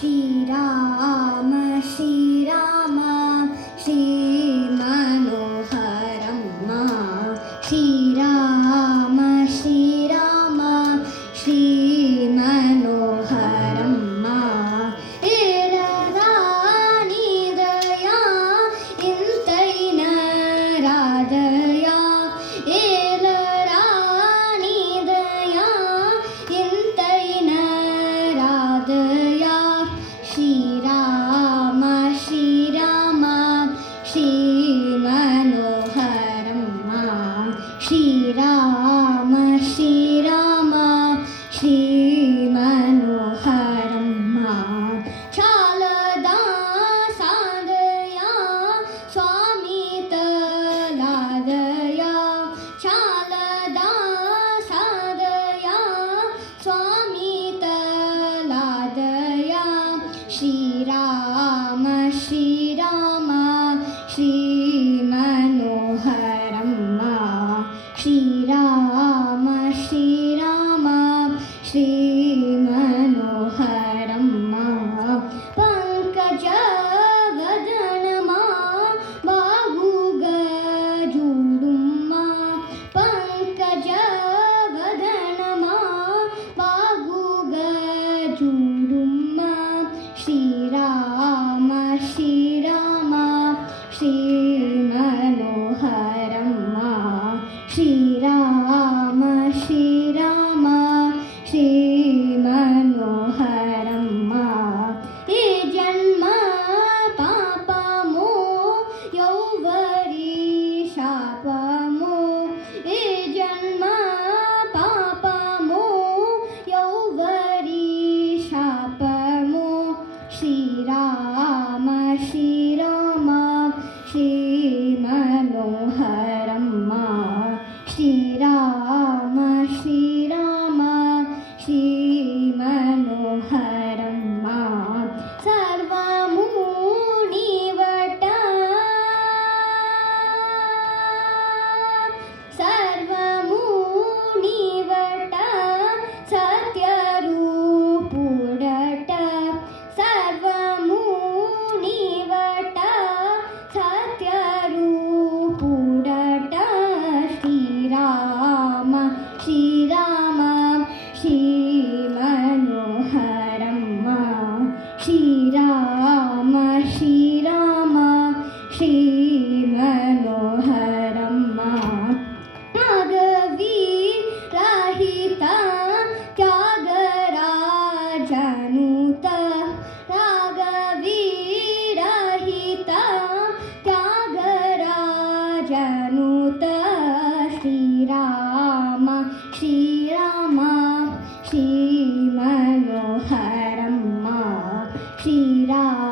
श्रीराम श्रीराम श्रीमनोहरम् श्रीराम श्रीराम श्रीमनोहरम् ಏಳರಾನಿದಯ ಇಂತೈನ ರಾಧಯ ಏಳರಾನಿದಯ ಇಂತೈನ ರಾಧಯ ಶ್ರೀರಾಮ ಶ್ರೀರಾಮ ಶ್ರೀಮನೋಹರಮ್ಮ ಶ್ರೀರಾಮ ಶ್ರೀರಾಮ ಶ್ರೀಮನೋಹರಮ್ಮ ಶಾಲದಾ ಸಾದಯ ಸ್ವಾಮಿ ತಲಾದಯ ಶಾಲದಾ ಸಾದಯ ಸ್ವಾಮಿ ತಲಾದಯ ಶ್ರೀರಾಮ ಶ್ರೀರಾಮ ಶ್ರೀಮನೋಹರಮ್ಮ ಶ್ರೀರಾಮ ಶ್ರೀರಾಮ ಶ್ರೀಮನೋಹರಮ್ಮ ಪಂಕಜ ವದನಮ ಬಾಗುಗ ಜೂಡುಮ್ಮ ಪಂಕಜ ವದನಮ ಬಾಗುಗ ಜೂಡುಮ್ಮ ಶ್ರೀರಾಮ ಶ್ರೀರಾಮ ಶ್ರೀಮನೋಹರಮ್ಮ ಶ್ರೀರಾಮ ಶ್ರೀರಾಮ ಶ್ರೀಮನೋಹರಮ್ಮ ಈ ಜನ್ಮ ಪಾಪಮೋ ಯೌವರಿ ಶಾಪಮೋ ಈ ಜನ್ಮ ಪಾಪಮೋ ಯೌವರಿ ಶಾಪಮೋ ಶ್ರೀರಾಮ ಶ್ರೀರಾಮ ಶ್ರೀಮನೋಹರಮ್ಮ ಶ್ರೀರಾಮ ಶ್ರೀರಾಮ ಶ್ರೀಮನೋಹರಮ್ಮ ಸರ್ವಮೂಣಿವಟ ಸರ್ವಮೂಣಿವಟ ಸತ್ಯರೂಪುಡಟ ಸರ್ವಮೂಣಿವಟ ಸತ್ಯರೂಪುಡಟ ಶ್ರೀರಾಮ ಶ್ರೀರಾಮ ಶ್ರೀಮನೋಹರಮ್ಮ ಶ್ರೀರಾಮ ಶ್ರೀರಾಮ ಶ್ರೀಮನೋಹರಮ್ಮ ನಾಗವಿ ರಾಹಿತ ತ್ಯಾಗರಾಜನುತ ರಾಗವಿ ರಾಹಿತ ತ್ಯಾಗರಾಜನುತ ಶ್ರೀರಾಮ ಶ್ರೀರಾಮ ಶ್ರೀಮನೋಹರಮ್ಮ ಶ್ರೀರಾಮ